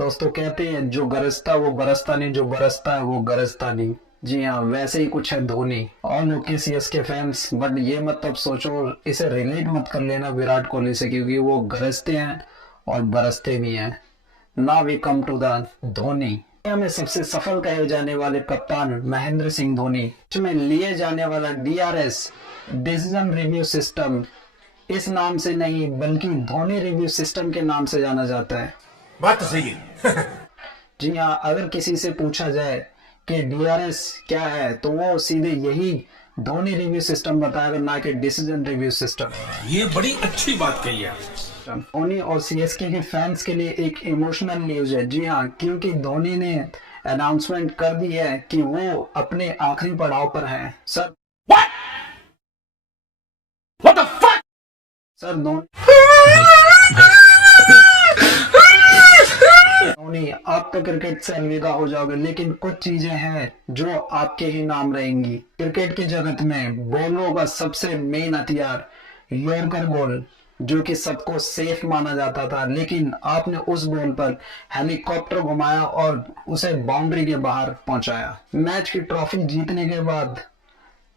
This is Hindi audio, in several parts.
दोस्तों कहते हैं जो गरजता वो बरसता नहीं, जो बरसता है वो गरजता नहीं। जी हाँ, वैसे ही कुछ है Dhoni. All okay CSK fans, but ये मत अब सोचो, इसे रिलेट मत कर लेना विराट कोहली से, क्योंकि वो गरजते हैं और बरसते भी हैं। Now we come to the Dhoni. दुनिया में सबसे सफल कहे जाने वाले कप्तान महेंद्र सिंह धोनी में लिए जाने वाला DRS डिसीजन रिव्यू सिस्टम इस नाम से नहीं बल्कि धोनी रिव्यू सिस्टम के नाम से जाना जाता है। बात तो सही है। जी हाँ, अगर किसी से पूछा जाए कि DRS क्या है तो वो सीधे यही धोनी रिव्यू सिस्टम बताएगा, ना कि डिसीजन रिव्यू सिस्टम। ये बड़ी अच्छी बात कही है। धोनी और सीएसके के फैंस के लिए एक इमोशनल न्यूज है। जी हाँ, क्योंकि धोनी ने अनाउंसमेंट कर दी है कि वो अपने आखिरी पड़ाव पर हैं। सर धोनी आप तो क्रिकेट से अलविदा हो जाओगे, लेकिन कुछ चीजें हैं जो आपके ही नाम रहेंगी। क्रिकेट की जगत में बॉलरों का सबसे मेन हथियार यॉर्कर बॉल, जो कि सबको सेफ माना जाता था, लेकिन आपने उस बॉल पर हेलीकॉप्टर घुमाया और उसे बाउंड्री के बाहर पहुंचाया। मैच की ट्रॉफी जीतने के बाद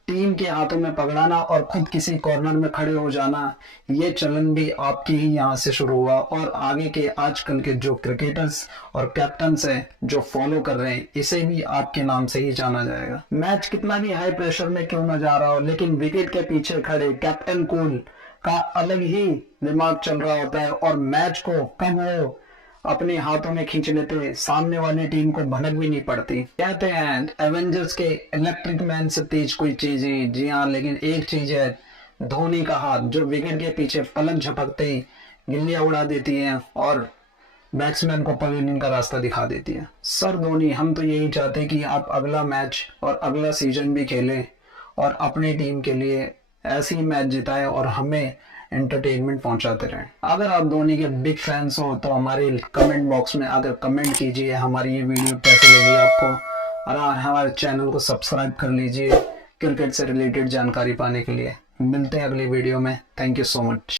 टीम के हाथों में पकड़ाना और खुद किसी कॉर्नर में खड़े हो जाना, ये चलन भी आपकी ही यहाँ से शुरू हुआ और आगे के आजकल के जो क्रिकेटर्स और कैप्टन्स हैं जो फॉलो कर रहे हैं, इसे भी आपके नाम से ही जाना जाएगा। मैच कितना भी हाई प्रेशर में क्यों ना जा रहा हो, लेकिन विकेट के पीछे खड़े कैप्टन कूल का अलग ही दिमाग चल रहा होता है और मैच को कब वो अपने हाथों में खींच लेते, सामने वाली टीम को भनक भी नहीं पड़ती। कहते हैं एवेंजर्स के इलेक्ट्रिक मैन से तेज कोई चीज है। जी हाँ, लेकिन एक चीज है धोनी का हाथ, जो विकेट के पीछे पलक झपकते ही गिल्लियां उड़ा देती है और बैट्समैन को पवेलियन का रास्ता दिखा देती है। सर धोनी, हम तो यही चाहते हैं कि आप अगला मैच और अगला सीजन भी खेलें और अपनी टीम के लिए ऐसी मैच जिताए और हमें एंटरटेनमेंट पहुंचाते रहें। अगर आप धोनी के बिग फैंस हो तो हमारे कमेंट बॉक्स में आकर कमेंट कीजिए हमारी ये वीडियो कैसे लगी आपको, और हमारे चैनल को सब्सक्राइब कर लीजिए क्रिकेट से रिलेटेड जानकारी पाने के लिए। मिलते हैं अगली वीडियो में। Thank you so much.